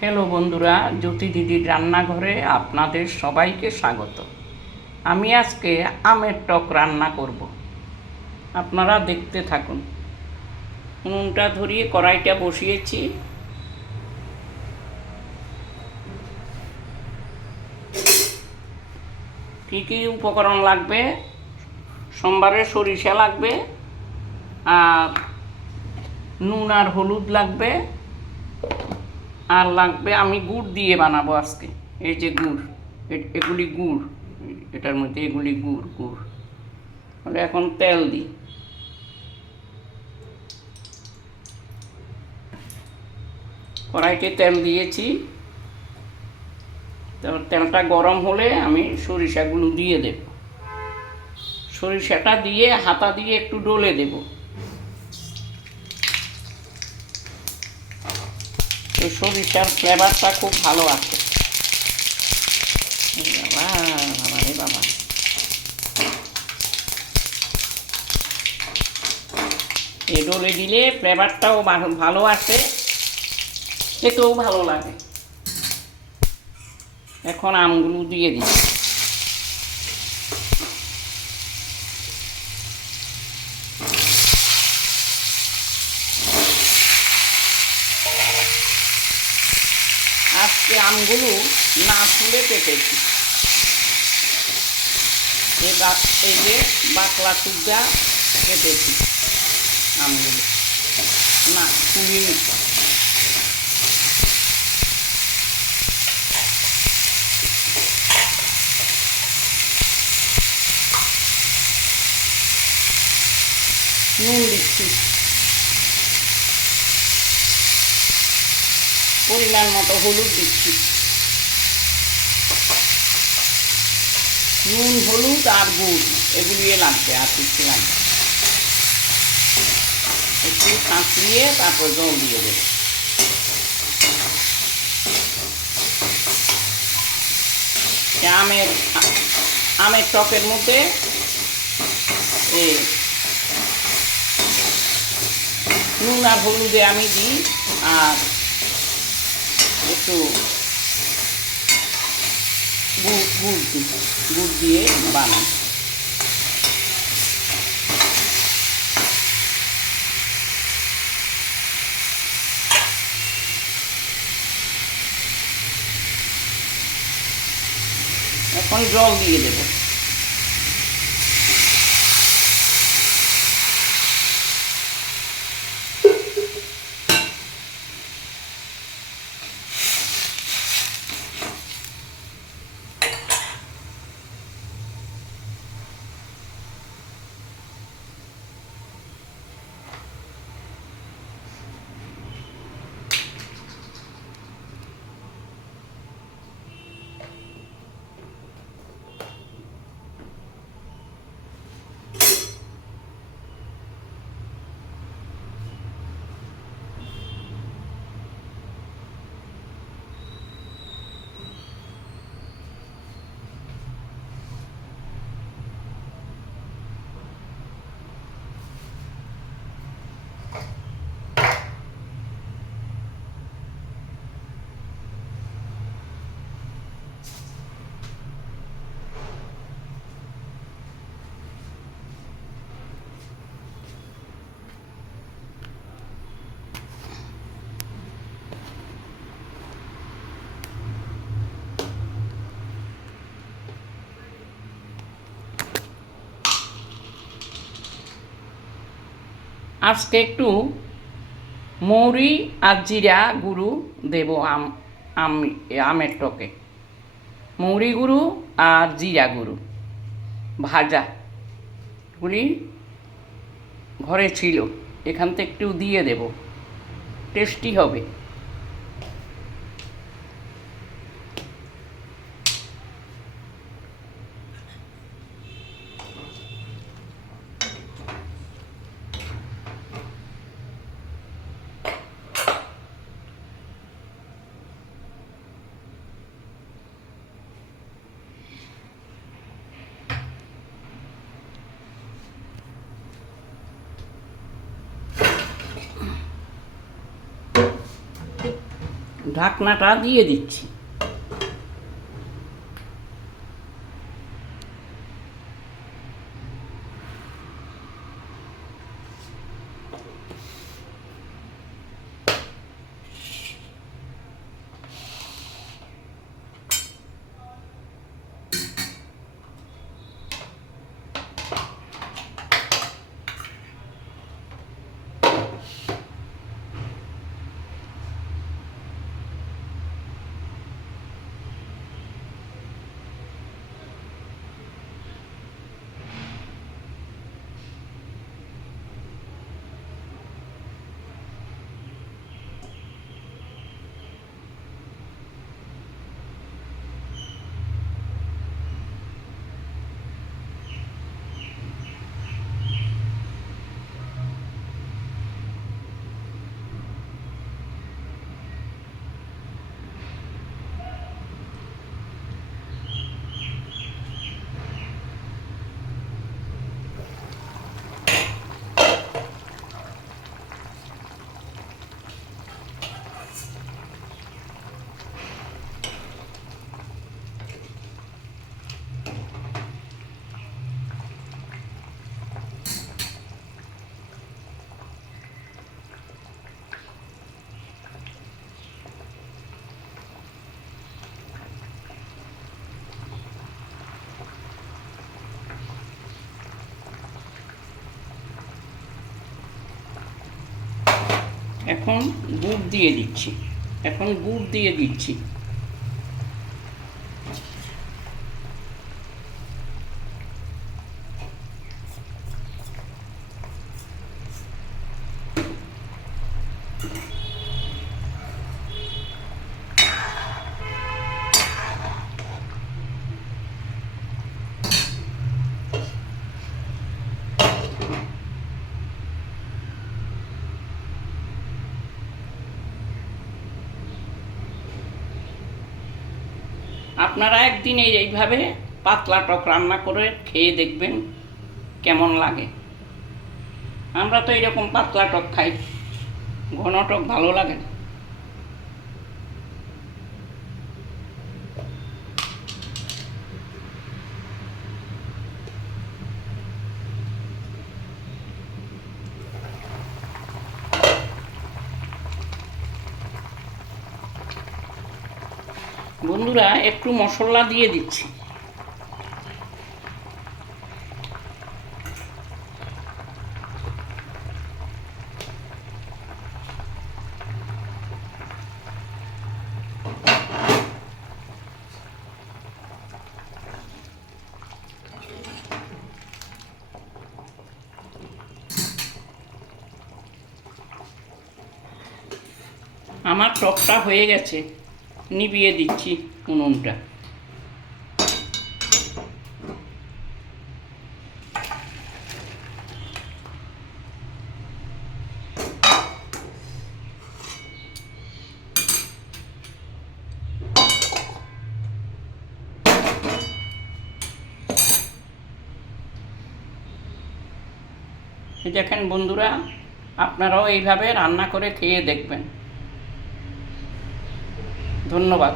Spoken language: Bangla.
হ্যালো বন্ধুরা, জ্যোতি দিদির রান্নাঘরে আপনাদের সবাইকে স্বাগত। আমি আজকে আমের টক রান্না করব, আপনারা দেখতে থাকুন। উনুনটা ধরিয়ে কড়াইটা বসিয়েছি। কী কী উপকরণ লাগবে: সোমবারে সরিষা লাগবে, আর নুন আর হলুদ লাগবে, আর লাগবে আমি গুড় দিয়ে বানাবো আজকে। এই যে গুড়, এগুলি গুড়, এটার মধ্যে এগুলি গুড় গুড় তাহলে এখন তেল দিই। কড়াইতে তেল দিয়েছি, তারপর তেলটা গরম হলে আমি সরিষাগুলো দিয়ে দেব। সরিষাটা দিয়ে হাতা দিয়ে একটু ডলে দেব। তো সরিষার ফ্লেভারটা খুব ভালো আছে। বাবা বাবা রে বাবা, এ ডলে দিলে ফ্লেভারটাও ভালো আসে, খেতেও ভালো লাগে। এখন আমগুলো দিয়ে দিই। আজকে আমগুলো না ছুঁড়ে কেটেছি। এই যে বাকলা সুদ্ধা কেটেছি আমগুলো, না ছুঁড়িনি। নুন দিচ্ছি, পরিমাণ মতো হলুদ দিচ্ছি। নুন, হলুদ আর গুড় এগুলিয়ে লাগবে, আর কিছু লাগবে। একটু কাঁচিয়ে তারপর জল দিয়ে দেবে। আমের আমের টকের মধ্যে নুন আর হলুদে আমি দিই, আর একটু গুড় দিয়ে বানাই। এখন জল দিয়ে দেবো। আজকে একটু মৌরি আর জিরা গুঁড়ো দেব আমের টকে। মৌরি গুঁড়ো আর জিরা গুঁড়ো ভাজা, এগুলি ঘরে ছিল, এখান থেকে একটু দিয়ে দেব, টেস্টি হবে। ঢাকনাটা দিয়ে দিচ্ছি। এখন গুড় দিয়ে দিচ্ছি। আপনারা একদিন এইভাবে পাতলা টক রান্না করে খেয়ে দেখবেন কেমন লাগে। আমরা তো এরকম পাতলা টক খাই, ঘন টক ভালো লাগে না। বন্ধুরা, একটু মশলা দিয়ে দিচ্ছি। আমার টকটা হয়ে গেছে, নিভিয়ে দিচ্ছি উনুনটা। দেখেন বন্ধুরা, আপনারাও এইভাবে রান্না করে খেয়ে দেখবেন। ধন্যবাদ।